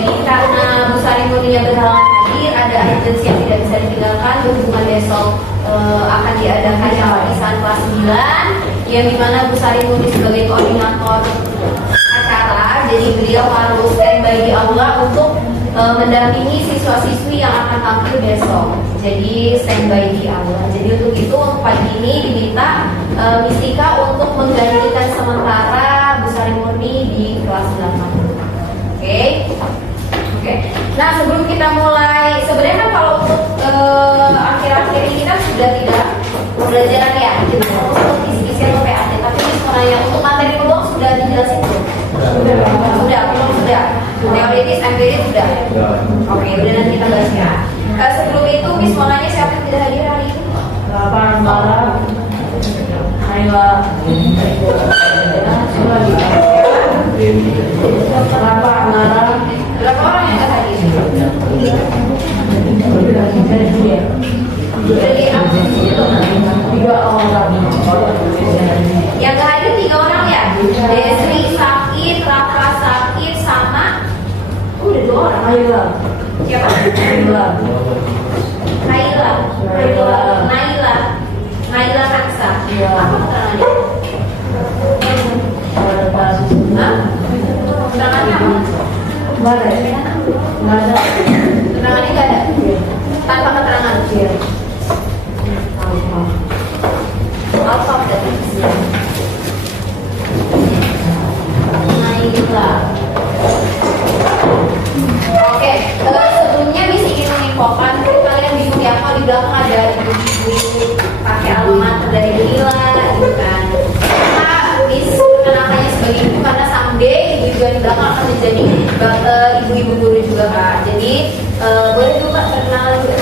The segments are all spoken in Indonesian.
Jadi karena Bu Sari Murninya berhalangan hadir, ada urgensi yang tidak bisa ditinggalkan berhubungan besok akan diadakan pemeriksaan kelas 9 yang dimana Bu Sari Murni sebagai koordinator acara, jadi beliau harus standby di aula untuk mendampingi siswa-siswi yang akan tampil besok. Jadi standby di aula. Jadi untuk itu untuk pagi ini diminta Mistika untuk menggantikan sementara Bu Sari Murni di kelas 8. Oke. Nah sebelum kita mulai, sebenarnya kan kalau untuk akhir-akhir ini kan sudah tidak pembelajaran ya, gitu. Untuk kisi-kisi atau PAT. Tapi sebenarnya untuk materi peluang sudah dijelasin belum? Sudah. Teoritis, empiris sudah. Oke, udah nanti kita bahas ya. Sebelum itu, Miss mau nanya siapa yang tidak hadir hari ini? Naila, berapa orang yang tidak hadir? Dari tiga orang. yang tidak hadir 3 orang ya? Desri sakit, Rafa sakit, sama udah 2 orang. Naila, Siapa? Naila Naksa. Iya. Apa keterangannya? ada kasus. Hah? Keterangannya apa? Nggak ada. Keterangannya nggak ada? Tanpa keterangan? Iya. Alfa berarti. Naila. Oke, sebelumnya Miss ingin menginfokan, kalian bingung ya kalau di belakang ada ibu-ibu pakai alamat dari Lila, gitu kan? Karena Miss kenalkannya sebagai ibu karena someday ibu juga di belakang akan menjadi ibu-ibu guru juga kak. Jadi boleh dulu kak perkenalan dulu.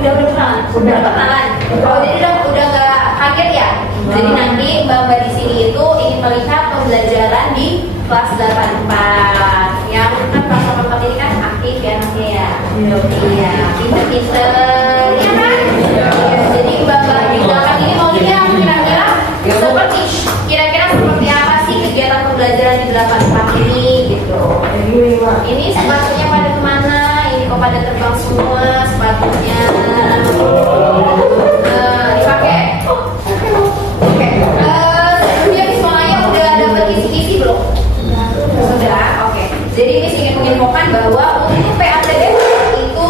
Udah perkenalan? Udah perkenalan. Oh jadi udah nggak kaget ya? Jadi nanti mbak-mbak di sini itu ingin melihat pembelajaran di kelas 84 yang kan kelas 84 ini kan aktif ya nanti ya. Iya, pinter-pinter ya kan? Iya. Jadi mbak-mbak di belakang ini maunya kira-kira seperti apa sih kegiatan pembelajaran di 84 ini gitu. Ini sepatunya pada kemana? Ini kok pada terbang semua sepatunya. Dipakai? Oke. Sebelumnya semuanya udah dapat kisi-kisi belum? Sudah, oke. Jadi Miss ingin menginfokan bahwa untuk PATD itu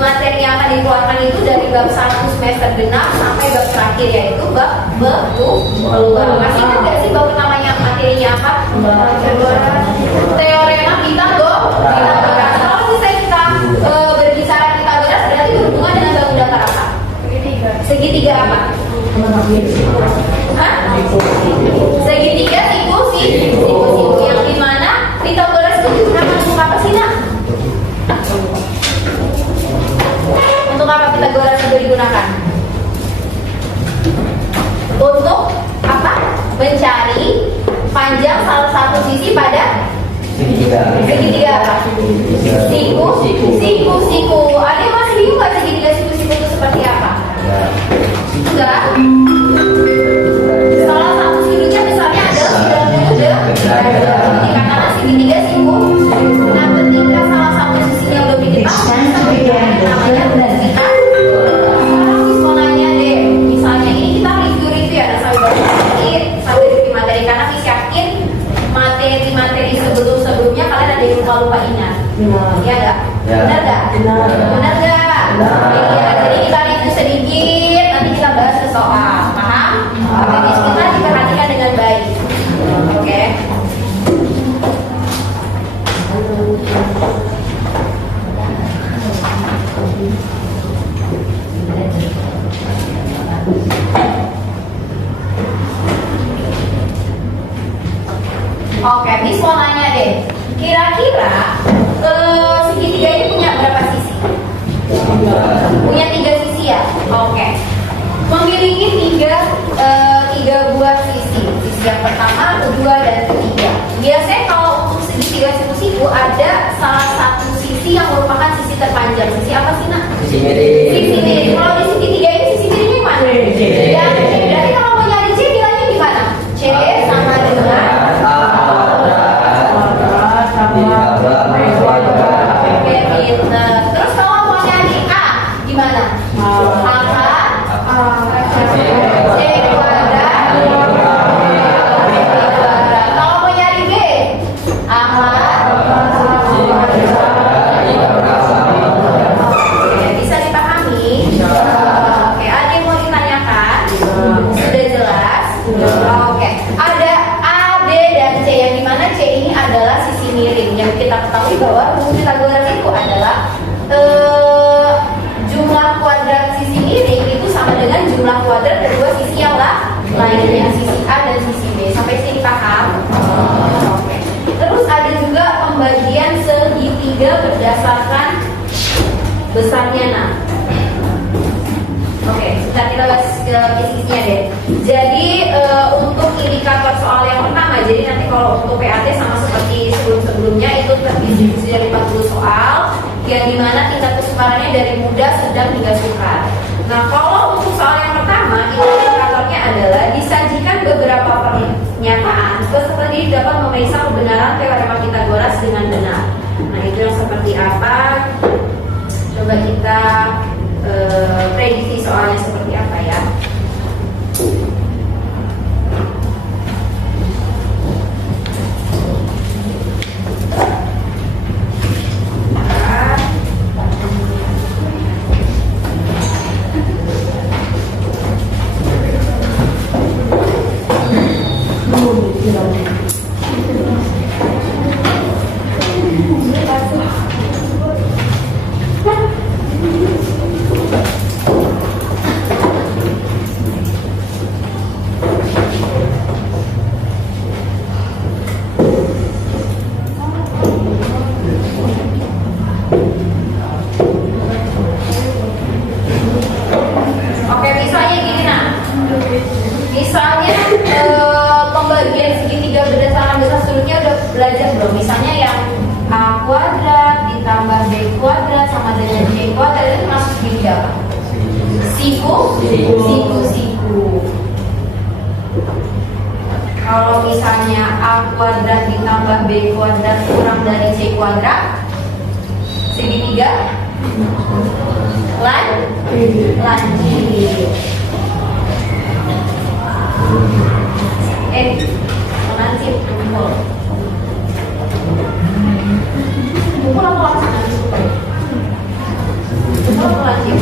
materi yang akan dikeluarkan itu dari bab 1 semester genap sampai bab terakhir yaitu bab peluang. Masih ingat nggak sih bab namanya materinya apa? Teorema Pythagoras. Kalau misalnya kita berbicara Pythagoras berarti berhubungan dengan bangun datar apa? Segitiga apa? Hah? Segitiga siku yang dimana Pythagoras itu digunakan untuk apa sih nak? Untuk apa Pythagoras itu digunakan? Untuk apa? Mencari panjang salah satu sisi pada segitiga apa? Siku. Ada yang masih bingung nggak segitiga siku itu seperti apa? Enggak. Salah satu sikunya misalnya adalah 90 dikatakan segitiga siku. Nah, ketika salah satu sisinya belum diketahui sampai namanya kita. Mau nanya deh, misalnya ini kita review ya, sampai review materi karena Miss yakin materi sebelumnya kalian ada yang lupa ingat. Iya enggak? Benar enggak? Benar enggak? Iya, jadi kita review sedikit, nanti kita bahas ke soal. Paham? Jadi kita diperhatikan dengan baik. Oke. Oke, Miss mau nanya deh, kira-kira segitiga ini punya berapa sisi? Punya 3 sisi ya? Oke. Memiliki tiga buah sisi. Sisi yang pertama, kedua, dan ketiga. Biasanya kalau untuk segitiga siku ada salah satu sisi yang merupakan sisi terpanjang. Sisi apa sih nak? Sisi miring. Kalau di segitiga ini sisi miringnya mana? Ya, berarti kalau mau nyari C bilangnya gimana? C sama dengan Oke, pinter. Terus kalau mau nyari A, gimana? Akar C kuadrat. Kalau mau nyari B, akar. Oke, bisa dipahami? Oke, ada yang mau ditanyakan? Sudah jelas? Oke, ada A, B, dan C, yang dimana C ini adalah sisi miring. Yang kita ketahui bahwa rumus Pythagoras itu adalah jumlah kuadrat sisi miring itu sama dengan jumlah kuadrat kedua sisi yang lainnya, sisi A dan sisi B. Sampai sini paham? Oke. Terus ada juga pembagian segitiga berdasarkan besarnya nah. Oke, sebentar kita bahas ke isinya deh. Jadi untuk indikator soal yang pertama, jadi nanti kalau untuk PAT sama seperti sebelum-sebelumnya itu terdistribusi dari 40 soal, yang dimana tingkat kesukarannya dari mudah, sedang hingga sukar. Nah, kalau untuk soal yang pertama, itu indikatornya adalah disajikan beberapa pernyataan, peserta didik dapat memeriksa kebenaran teorema Pythagoras dengan benar. Nah, itu yang seperti apa? Coba kita prediksi soalnya seperti apa ya. Oke, misalnya gini nah. Misalnya pembagian segitiga berdasarkan besar sudutnya udah belajar belum? Misalnya yang A kuadrat ditambah B kuadrat sama dengan C kuadrat itu masuk segitiga apa? Siku. Kalau misalnya A kuadrat ditambah B kuadrat kurang dari C kuadrat, segitiga lancip. Lancip kumpul. Kumpul apa lancip? Kumpul apa lancip?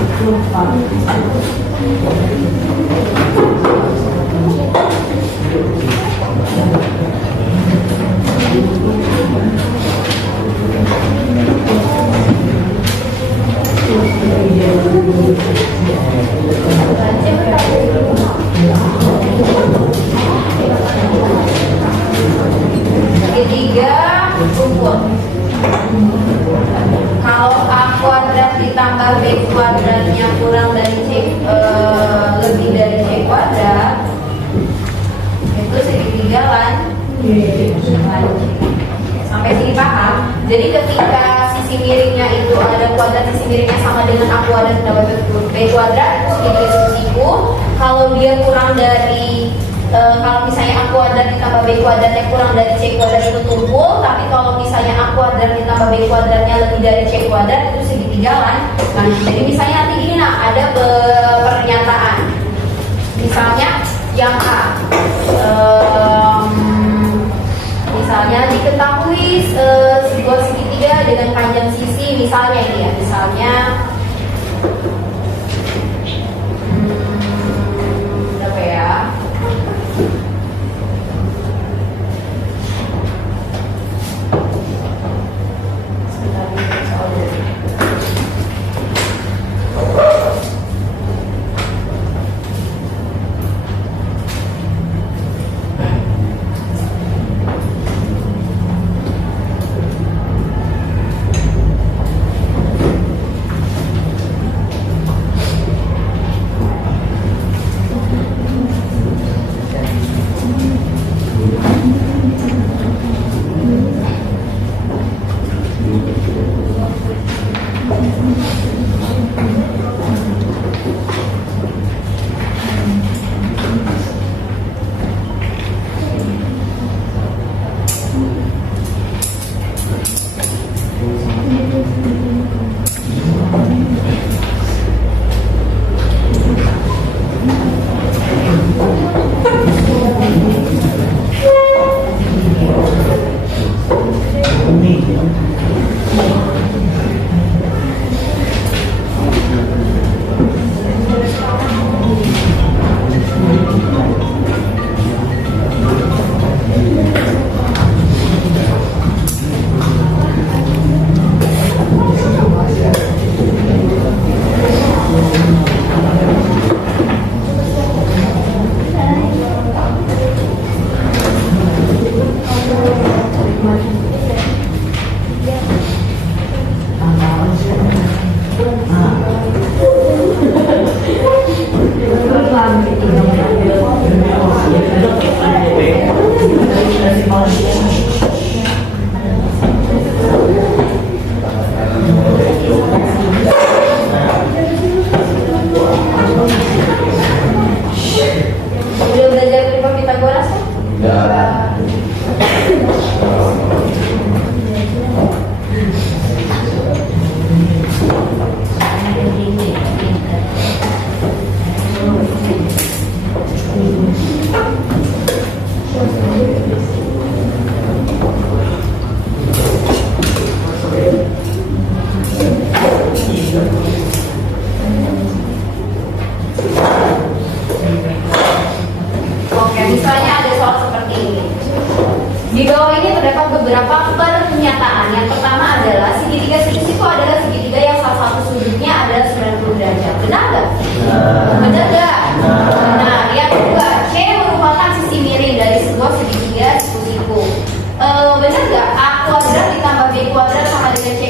Segitiga kumpul. Kalau A kuadrat ditambah B kuadratnya kurang dari C, lebih dari C kuadrat, itu segitiga lancip. Sampai sini paham? Jadi ketika sisi miringnya itu ada kuadrat sisi miringnya sama dengan A kuadrat ditambah B kuadrat, itu segitiga siku. Kalau dia kurang dari kalau misalnya A kuadrat ditambah B kuadratnya kurang dari C kuadrat itu tumpul, tapi kalau misalnya A kuadrat ditambah B kuadratnya lebih dari C kuadrat itu segitiga lancip. Jadi misalnya nanti gini nah, ada pernyataan. Misalnya yang A, misalnya diketahui sebuah segitiga dengan panjang sisi, misalnya ini ya, misalnya berapa ya?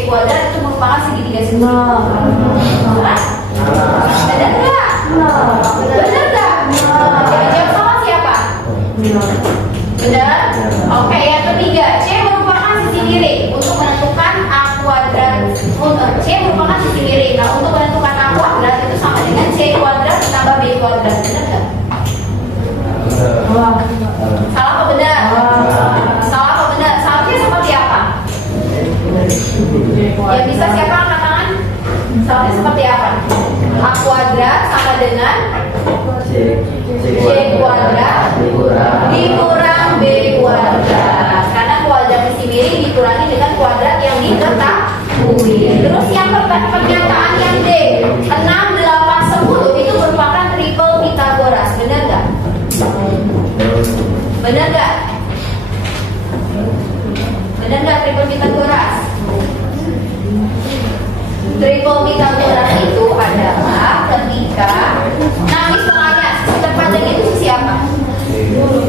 kuadrat itu merupakan segitiga sempurna. Benar? Benar nggak? Benar nggak? Yang jawab salah siapa? Benar? Oke, yang ketiga, C merupakan sisi miring untuk menentukan A kuadrat. C merupakan sisi miring. Nah, untuk menentukan A kuadrat itu sama dengan C kuadrat ditambah B kuadrat. Benar nggak? Salah apa benar? Salah apa benar? Salahnya seperti apa? Yang bisa siapa angkat tangan? Salahnya seperti apa? A kuadrat sama dengan C kuadrat dikurang B kuadrat. Karena kuadrat sisi miring dikurangi dengan kuadrat yang diketahui. Terus yang pernyataan yang D 6, 8, 10 itu merupakan triple Pitagoras. Benar nggak? Benar nggak? Benar nggak triple Pitagoras? Triple Pitagoras itu adalah ketika nangis mengayak sisi terpanjang itu sisi apa?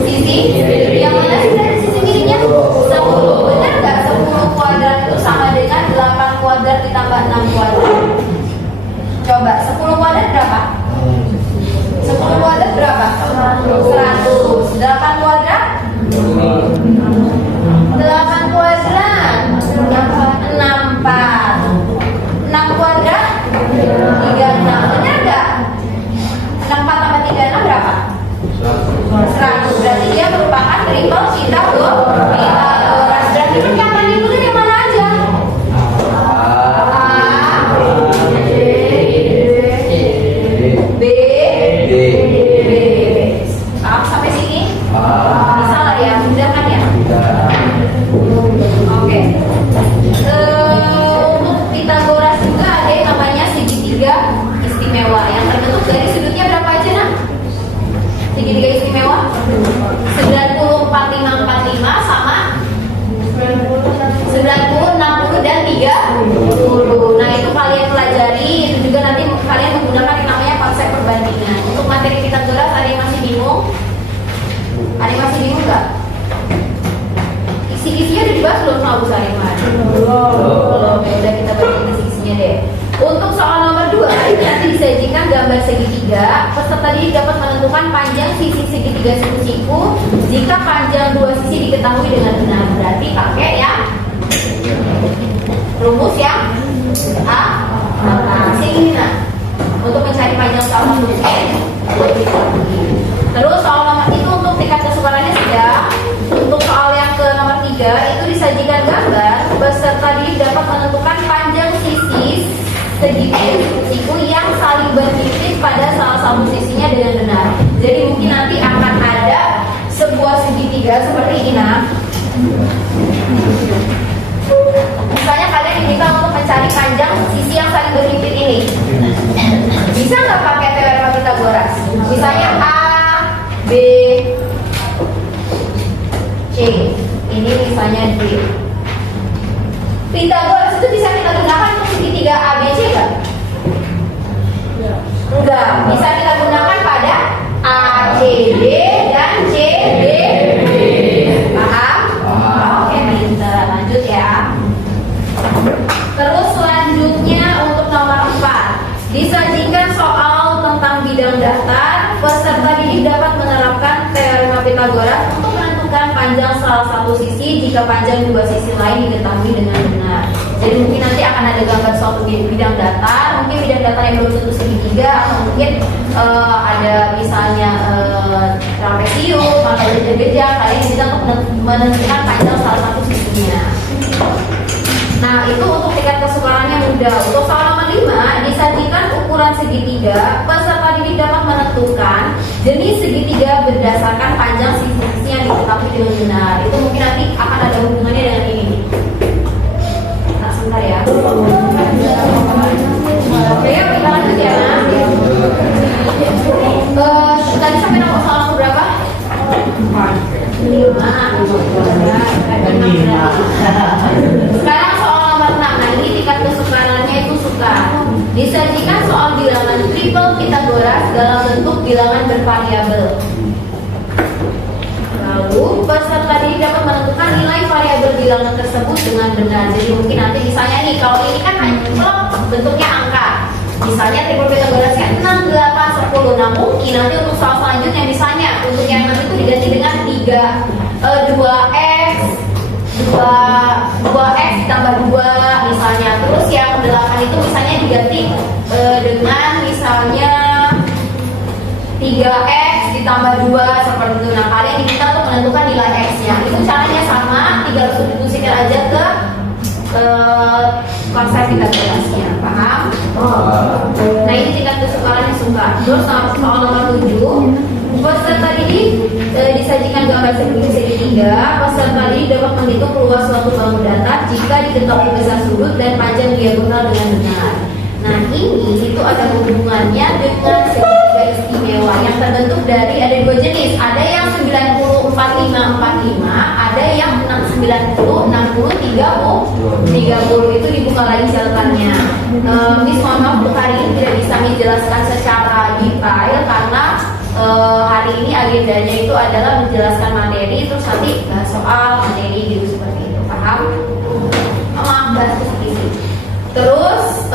Sisi yang mana sih dari sisi miringnya? 10. Benar nggak? 10 kuadrat itu sama dengan 8 kuadrat ditambah 6 kuadrat. Coba 10 kuadrat berapa? 10 kuadrat berapa? 100. 8 kuadrat? 8 kuadrat 64. 6 kuadrat 36. Benar nggak? 64 tambah 36 berapa? 100. Berarti dia merupakan triple Pitagoras. Berarti pernyataan itu yang mana aja? A, B, Paham sampai sini? Bisa lah ya, mudah kan ya? Oke. Untuk Pitagoras juga ada yang namanya segitiga istimewa yang terbentuk dari sudutnya berapa aja nak? Segitiga istimewa 90, 45, 45 sama 90, 60 dan 30. Nah itu kalian pelajari. Itu juga nanti kalian menggunakan yang namanya konsep perbandingan. Untuk materi Pitagoras ada yang masih bingung? Ada yang masih bingung nggak? Isi-isinya udah dibahas belum sama Bu Sarimar? Belum. Ya udah kita baca isi-isinya deh. Untuk soal nomor 2 ini nanti disajikan gambar segitiga. Peserta didik dapat menentukan panjang sisi segitiga siku-siku jika panjang dua sisi diketahui dengan benar. Berarti pakai ya rumus ya A. Sini nah untuk mencari panjang salah satu sisi. Terus soal nomor itu untuk tingkat kesukarannya sudah. Untuk soal yang ke nomor 3 itu disajikan gambar. Peserta didik dapat menentukan panjang sisi segitiga siku yang saling bertitik pada salah satu sisinya dengan benar. Jadi mungkin nanti akan ada sebuah segitiga seperti ini nah. Misalnya kalian diminta untuk mencari panjang sisi yang saling berhimpit ini. Bisa nggak pakai teorema Pitagoras? Misalnya A, B, C. Ini misalnya D. Pitagoras itu bisa kita gunakan untuk segitiga ABC kan? Enggak, bisa kita gunakan pada ACD dan CDB. Paham? Oke, pintar. Lanjut ya. Terus selanjutnya untuk nomor 4 disajikan soal tentang bidang datar. Peserta didik dapat menerapkan teorema Pitagoras untuk menentukan panjang salah satu sisi jika panjang dua sisi lain diketahui dengan benar. Jadi mungkin nanti akan ada gambar suatu bidang datar, mungkin bidang datar yang belum tentu segitiga, atau mungkin ada misalnya trapesium atau beja-beja. Kalian bisa untuk menentukan panjang salah satu sisinya. Nah itu untuk tingkat kesukarannya mudah. Untuk soal nomor 5 disajikan ukuran segitiga. Peserta didik dapat menentukan jenis segitiga berdasarkan panjang sisi-sisi yang diketahui dengan benar. Itu mungkin nanti akan ada hubungannya dengan ini. Nah sebentar ya. Oke yuk kita lanjut ya. Tadi sampai nomor soal nomor berapa? 5. Sekarang soal nomor 6. Nah ini tingkat kesukarannya itu suka. Disajikan soal bilangan triple Pitagoras dalam bentuk bilangan bervariabel. Lalu peserta didik dapat menentukan nilai variabel bilangan tersebut dengan benar. Jadi mungkin nanti misalnya nih, kalau ini kan hanya bentuknya angka. Misalnya triple Pythagoras 6, 8, 10. Nah mungkin nanti untuk soal selanjutnya misalnya untuk yang nanti itu diganti dengan 2x 2x ditambah 2 misalnya. Terus yang 8 itu misalnya diganti dengan misalnya 3x ditambah 2 seperti itu. Nah kalian diminta untuk menentukan nilai x-nya. Itu caranya sama, tinggal substitusikan aja ke konsep Pythagorasnya. Paham? Nah ini tingkat kesukarannya suka. Terus soal nomor 7, peserta didik disajikan gambar segitiga. Peserta didik dapat menghitung luas suatu bangun datar jika diketahui besar sudut dan panjang diagonal dengan benar. Nah ini itu ada hubungannya dengan segitiga istimewa yang terbentuk dari ada dua jenis. Ada yang 90 45 45, ada yang 90 60 30 itu dibuka lagi catatannya. Miss mohon maaf untuk hari ini tidak bisa menjelaskan secara detail karena hari ini agendanya itu adalah menjelaskan materi terus nanti soal materi gitu seperti itu. Paham? Maaf bahas kisi. Terus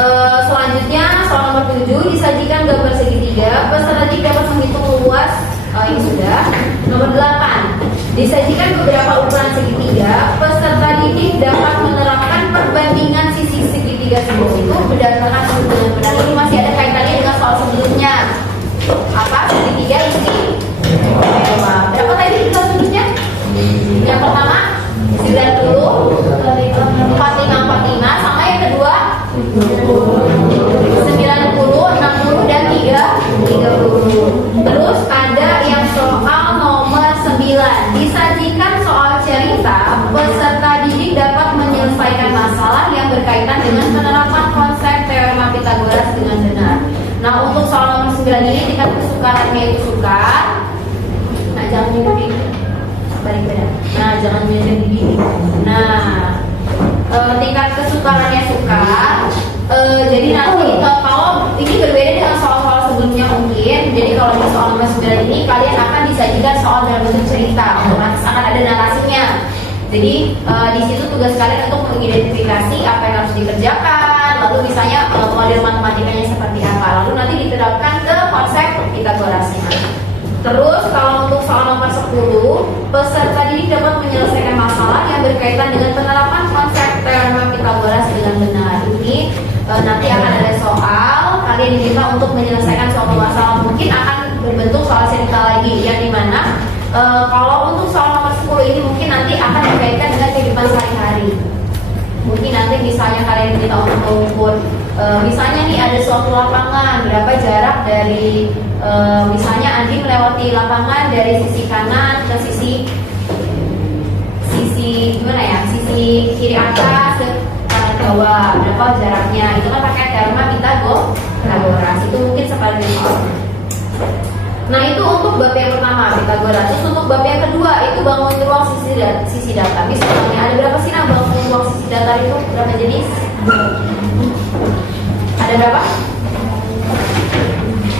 selanjutnya soal nomor 7, disajikan gambar segitiga. Peserta didik dapat menghitung luas. Ini sudah. Nomor 8, disajikan beberapa ukuran segitiga. Peserta didik dapat menerapkan perbandingan sisi segitiga tersebut itu berdasarkan sudut dengan benar. Ini masih ada kaitannya dengan soal sebelumnya. Apa? Segitiga istimewa. Berapa tadi kita sudutnya? Yang pertama 90 45 45, sama yang kedua 90 60 dan 30. Terus ada yang soal nomor 9, disajikan soal cerita. Peserta didik dapat menyelesaikan masalah yang berkaitan dengan penerapan konsep teorema Pythagoras dengan benar. Nah untuk soal nomor 9 ini tingkat kesukarannya itu sukar. Nah jangan mimpi balik badan. Nah jangan mirip begini. Nah tingkat kesukarannya sukar. Jadi nanti kalau ini berbeda dengan soal-soal sebelumnya mungkin. Jadi kalau di soal nomor 9 ini kalian akan disajikan soal dalam bentuk cerita, otomatis akan ada narasinya. Jadi di situ tugas kalian untuk mengidentifikasi apa yang harus dikerjakan, lalu misalnya model matematikanya seperti apa, lalu nanti diterapkan ke konsep Pythagorasnya. Terus kalau untuk soal nomor 10, peserta didik dapat menyelesaikan masalah yang berkaitan dengan penerapan konsep teorema Pythagoras dengan benar. Ini nanti akan ada soal, kalian diminta untuk menyelesaikan suatu masalah, mungkin akan berbentuk soal cerita lagi, yang dimana kalau untuk soal nomor 10 ini mungkin nanti akan berkaitan dengan kehidupan sehari-hari. Mungkin nanti misalnya kalian diminta untuk mengukur, misalnya nih ada suatu lapangan, berapa jarak dari misalnya Andi melewati lapangan dari sisi kanan ke sisi gimana ya, sisi kiri atas ke kanan bawah, berapa jaraknya, itu kan pakai teorema Pythagoras. Itu mungkin seperti itu. Nah itu untuk bab yang pertama Pythagoras. Terus untuk bab yang kedua itu bangun ruang sisi datar. Misalnya ada berapa sih nah bangun ruang sisi datar itu, berapa jenis? Ada berapa?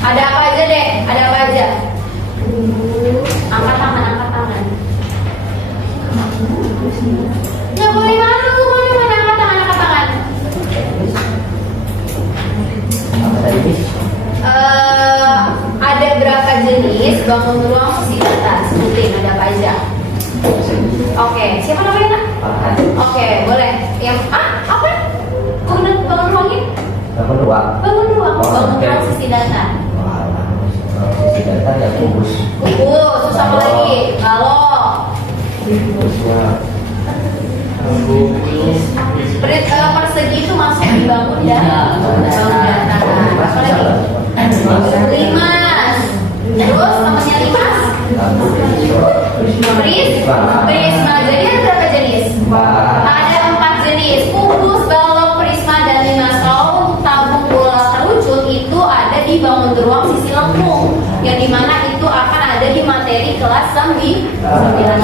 Ada apa aja deh? Ada apa aja? Angkat tangan, angkat tangan. Nggak boleh malu, boleh mana? Angkat tangan, angkat tangan. Ada berapa jenis bangun ruang sisi datar? Sebutin ada apa aja? Oke, siapa namanya nak? Oke, boleh. Yang apa? Bangun ruangnya? Bangun ruang. Bangun ruang sisi datar. Sisi datar ya kubus. Kubus, terus apa lagi? Balok. Persegi itu masuk dibangun dan bangun datar. Apa lagi? Limas. Terus namanya limas? Prisma. Jadi ada berapa jenis? Ada 4 jenis. Kubus, balok, prisma, dan limas. Kalau untuk tabung bola terucut itu ada di bangun ruang sisi lengkung, yang dimana itu akan ada di materi kelas 9.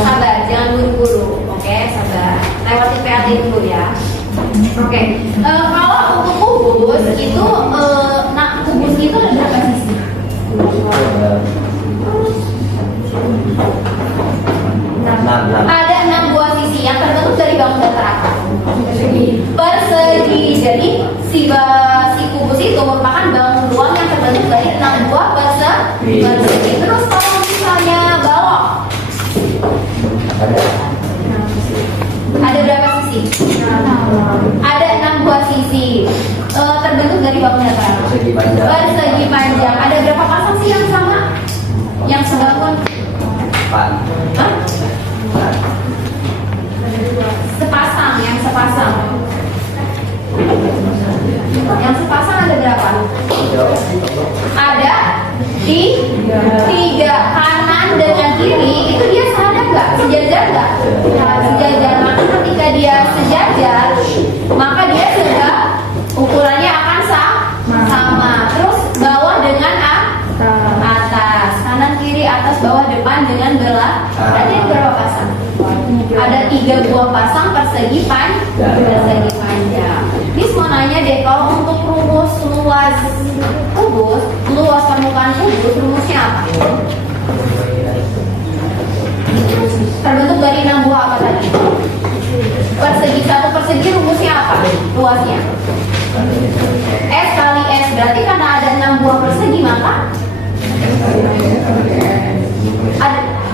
Sabar, jangan buru-buru. Oke, sabar. Lewati PAT dulu ya. Oke. Kalau untuk kubus itu, kubus itu ada berapa sisi? Jadi si kubus itu merupakan bangun ruang yang terbentuk dari 6 buah persegi. Terus kalau misalnya balok, ada berapa sisi? Ada 6 buah sisi. Terbentuk dari bangun datar. Persegi panjang. Persegi panjang. Ada berapa pasang sih yang sama? Yang sebangun? 4. Hah? Sepasang, yang sepasang. Yang sepasang ada berapa? Ada di 3 kanan dengan kiri. Itu dia sejajar nggak? Sejajar nggak? Sejajar. Maka ketika dia sejajar, maka dia sudah ukurannya akan sama. Terus bawah dengan atas, kanan kiri atas bawah depan dengan belakang. Ada yang berapa pasang? Ada 3 buah pasang persegi panjang. Ini mau nanya deh, kalau untuk rumus luas permukaan kubus, rumusnya apa? Terbentuk dari 6 buah apa tadi? Satu persegi rumusnya apa? Luasnya S kali S. Berarti karena ada 6 buah persegi, maka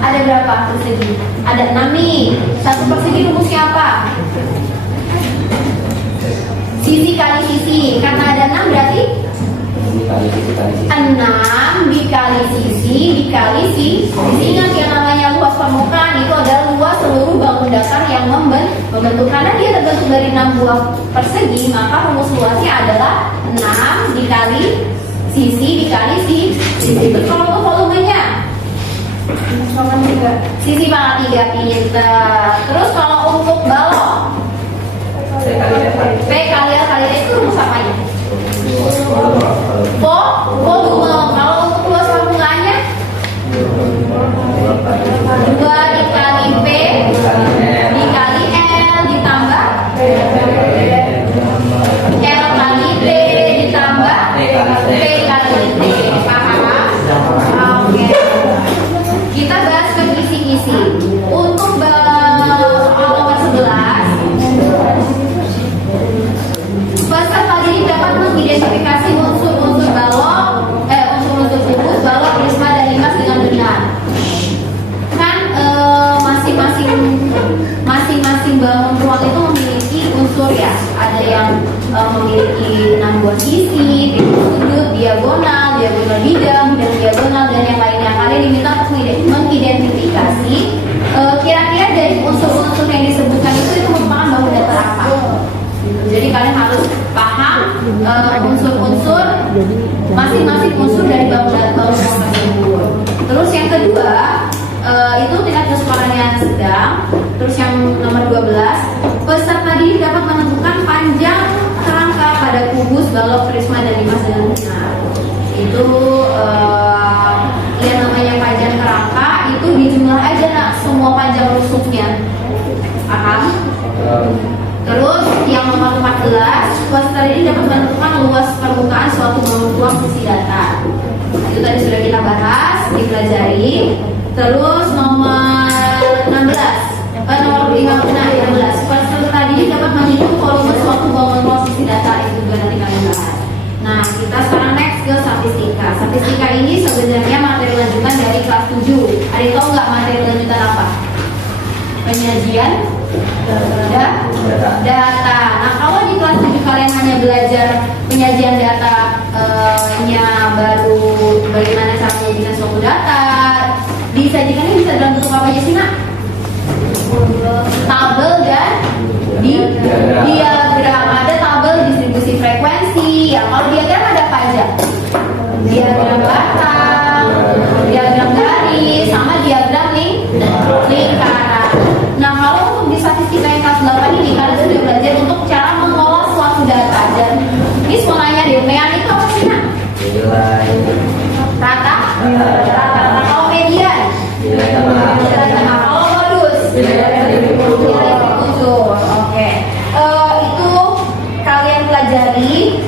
ada berapa persegi? Ada 6 nih. Satu persegi rumusnya apa? Sisi kali sisi. Karena ada 6 berarti 6 dikali sisi dikali sisi. Ingat yang namanya luas permukaan itu adalah luas seluruh bangun dasar yang membentuk. Karena dia terbentuk dari 6 buah persegi, maka rumus luasnya adalah 6 dikali sisi dikali sisi. Kalau untuk volumenya sisi pangkat 3 pinter. Terus kalau untuk balok P kali L kali T itu rumus apanya? Volume. Kalau untuk luas permukaannya 2 dikali P dikali L ditambah L kali T ditambah P kali T. Paham? Oke. Kita bahas ke kisi-kisi. Untuk soal nomor 11, peserta didik dapat mengidentifikasi unsur-unsur unsur-unsur kubus, balok, prisma, dan limas dengan benar. Kan masing-masing bangun ruang itu memiliki unsur ya. Ada yang memiliki 6 buah sisi, sudut, diagonal bidang diagonal, dan yang lainnya. Kalian diminta untuk mengidentifikasi kira-kira dari unsur-unsur yang disebutkan itu merupakan bangun datar apa. Jadi kalian harus paham unsur-unsur masing-masing unsur dari bangun datar tersebut. Terus yang kedua itu tingkat keseluruhannya sedang. Terus yang nomor 12, peserta didik dapat menentukan panjang kerangka pada kubus, balok, prisma, dan limas dengan benar. Itu yang namanya panjang kerangka itu dijumlah aja nak semua panjang rusuknya. Paham? Terus yang nomor 14, peserta didik dapat menentukan luas permukaan suatu bangun ruang sisi datar. Itu tadi sudah kita bahas, dipelajari. Terus nomor 15, peserta didik dapat menghitung volume suatu bangun ruang sisi datar. Itu juga nanti kalian bahas. Nah, kita sekarang next ke statistika. Statistika ini sebenarnya materi lanjutan dari kelas 7. Ada yang tahu nggak materi lanjutan apa? Penyajian data. Nah, kalau di kelas 7 kalian hanya belajar penyajian data-nya baru bagaimana cara menyajikan suatu data. Disajikannya bisa dalam bentuk apa aja sih, Nak? Tabel dan diagram. Ada tabel distribusi frekuensi. Ya, kalau diagram ada apa aja? Diagram batang, diagram garis, sama diagram lingkaran. Nah, kalau untuk di statistika yang kelas 8 ini kalian sudah belajar untuk cara mengolah suatu data. Dan ini mau nanya deh, mean itu apa sih, Nak? Rata. Kalau median? Kalau modus? Oke. Itu kalian pelajari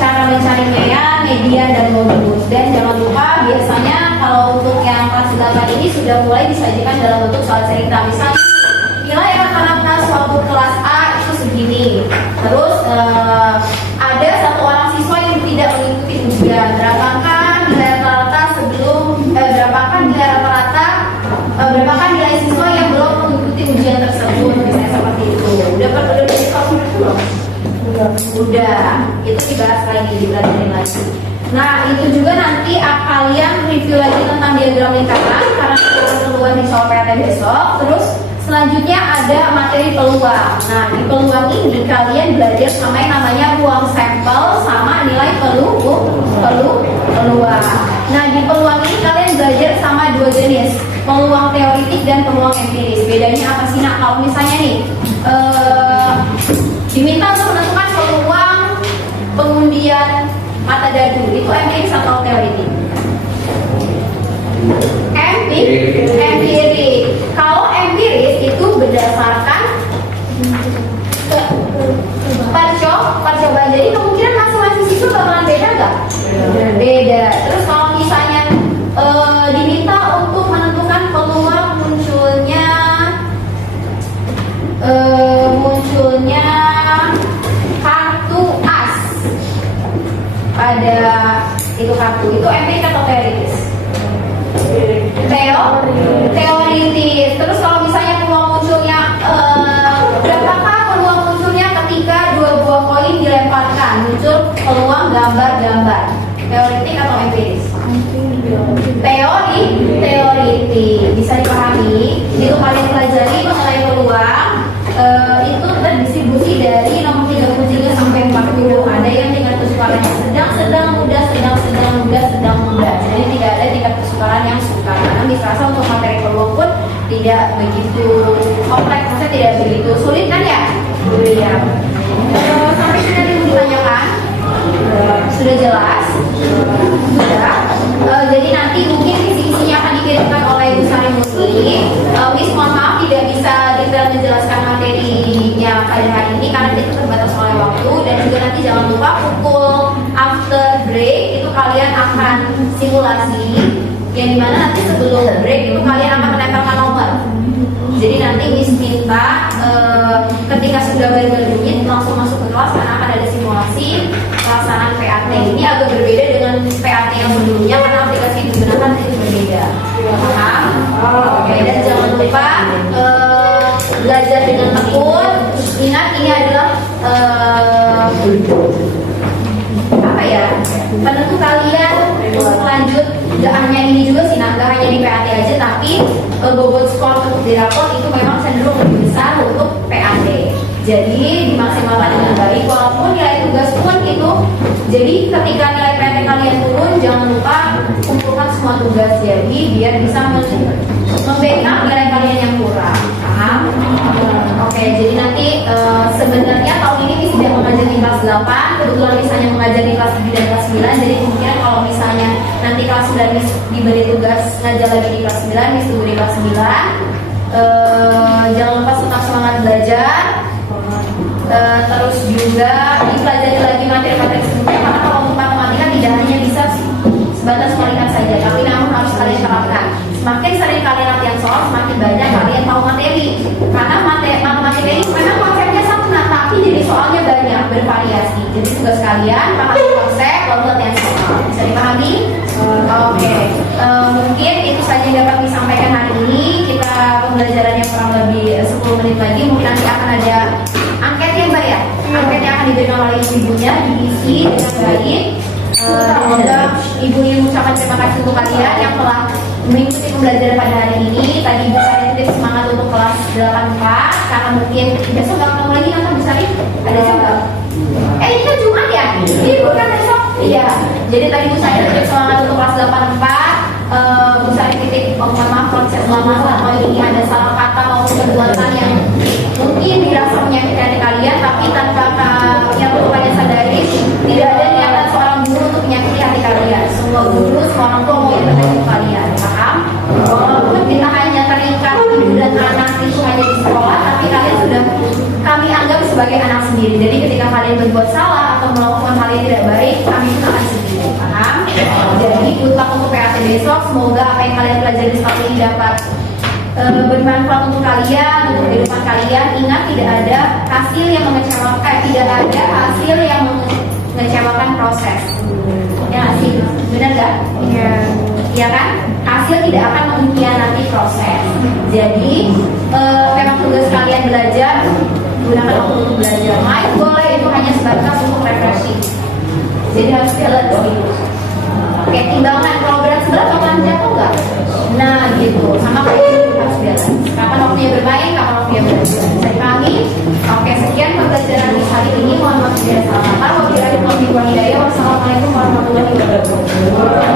cara mencari mean, median, dan modulus. Dan jangan lupa biasanya kalau untuk yang kelas 8 ini sudah mulai disajikan dalam bentuk soal cerita. Misalnya nilai rata-rata suatu kelas A itu segini, ini. Terus ada satu orang siswa yang tidak mengikuti ujian. Berapakah nilai rata-rata berapakah nilai siswa yang belum mengikuti ujian tersebut? Misalnya seperti itu. Udah dikasih belum? Udah. Itu dibahas lagi, dipelajarin lagi. Nah, itu juga nanti kalian review lagi tentang diagram lingkaran karena kita keluar di soal PAT besok. Terus selanjutnya ada materi peluang. Nah, di peluang ini kalian belajar sama yang namanya ruang sampel sama nilai peluang. Nah, di peluang ini kalian belajar sama dua jenis, peluang teoritik dan peluang empiris. Bedanya apa sih? Nah, kalau misalnya nih diminta untuk menentukan peluang pengundian mata dadu, itu empiris atau teoritik? Empiris. Kalau empiris itu berdasarkan percobaan. Jadi kemungkinan masing-masing siswa bakalan beda nggak? Beda. Terus kalau misalnya diminta untuk menentukan peluang munculnya kartu as pada itu kartu, itu empiris atau teoritis? Teoritis. Terus kalau misalnya peluang munculnya berapakah peluang munculnya ketika dua buah koin dilemparkan muncul peluang gambar-gambar? Teoritik atau empiris? Teoritik. Bisa dipahami. Itu kalian pelajari mengenai peluang. Itu terdistribusi dari nomor 33 sampai 40. Ada yang tingkat kesukaran yang sedang, mudah. Jadi tidak ada tingkat kesukaran yang sukar. Karena misalnya untuk materi peluang pun tidak begitu kompleks, maksudnya tidak begitu sulit kan ya? Iya. Sampai sini ada yang ditanyakan? Sudah jelas? Sudah. Jadi nanti mungkin isi-isinya akan dikirimkan oleh Bu Sari Musli. Miss mohon maaf tidak bisa detail menjelaskan materinya pada hari ini karena itu terbatas oleh waktu. Dan juga nanti jangan lupa pukul after break itu kalian akan simulasi, yang dimana nanti sebelum break itu kalian akan menempelkan nomor. Jadi nanti Miss minta ketika sudah berbunyi langsung masuk ke kelas karena akan ada simulasi pelaksanaan PAT. Ini agak berbeda dengan PAT yang sebelumnya karena aplikasi yang digunakan itu berbeda. Paham? Oke, dan jangan lupa belajar dengan tekun. Ingat ini adalah penentu kalian untuk lanjut. Gak hanya ini juga sih, gak hanya di PAT aja, tapi bobot skor untuk di rapor itu memang cenderung lebih besar untuk PAT. Jadi dimaksimalkan dengan baik, walaupun nilai tugas pun itu. Jadi ketika nilai PAT kalian turun, jangan lupa kumpulkan semua tugas. Jadi biar bisa membackup nilai kalian yang kurang. Paham? Oke, jadi nanti sebenarnya tahun ini Miss tidak mengajar di kelas 8. Kebetulan misalnya mengajar di kelas 7 dan kelas 9. Jadi kemungkinan kalau misalnya nanti kelas 9 Miss diberi tugas ngajar lagi di kelas 9, Miss tunggu di kelas 9. Jangan lupa tetap semangat belajar. Terus juga dipelajari lagi materi-materi sebelumnya, karena kalau untuk matematika tidak hanya bisa sebatas melihat saja, tapi namun harus kalian terapkan. Semakin sering kalian latihan soal, semakin banyak kalian tahu materi. Karena matematika ini memang konsepnya sama, tapi jadi soalnya banyak, bervariasi. Jadi tugas kalian pahami konsep lalu latihan soal. Bisa dipahami? Oke. Mungkin itu saja yang dapat disampaikan hari ini. Kita pembelajarannya kurang lebih 10 menit lagi. Mungkin nanti akan ada angket ya Mbak ya. Angket yang akan diberikan oleh ibunya diisi dengan baik. Semoga ibu ingin mengucapkan terima kasih untuk kalian yang telah mengikuti pembelajaran pada hari ini. Tadi Ibu Sari titip semangat untuk kelas 84 karena mungkin besok nggak ketemu lagi nanti Bu Sari ada juga. Ini kan Jumat ya? Iya bukan besok? Iya. Jadi tadi Bu Sari titip semangat untuk kelas 84. Bu Sari titip mohon maaf proses selama ini ada salah kata maupun perbuatan yang mungkin dirasa menyakitkan hati kalian, tapi tanpa yang perlu kalian sadari tidak ada niatan seorang guru untuk menyakiti hati kalian. Semua guru, semua orang tua mau yang terbaik kalian, paham? Walaupun kita hanya terikat ibu dan anak itu hanya di sekolah, tapi kalian sudah kami anggap sebagai anak sendiri. Jadi ketika kalian berbuat salah atau melakukan hal yang tidak baik, kami pun akan sendiri, paham? Jadi good luck untuk PAT besok. Semoga apa yang kalian pelajari setelah ini dapat bermanfaat untuk kalian, untuk kehidupan kalian. Ingat, tidak ada hasil yang mengecewakan, tidak ada hasil yang mengecewakan proses. Ya sih, benar nggak? Iya. Ya kan? Hasil tidak akan mengkhianati proses. Jadi memang tugas kalian belajar, gunakan waktu untuk belajar. Main boleh, itu hanya sebatas untuk refreshing. Jadi harus balance gitu. Oke, timbangan kalau berat sebelah kapan jatuh nggak? Nah gitu, sama kayak gitu harus balance. Kapan waktunya bermain, kapan waktunya belajar. Bisa dipahami? Oke, sekian pembelajaran di hari ini. Mohon maaf bila salah kata. Wabillahi taufiq wal hidayah. Wassalamualaikum warahmatullahi wabarakatuh.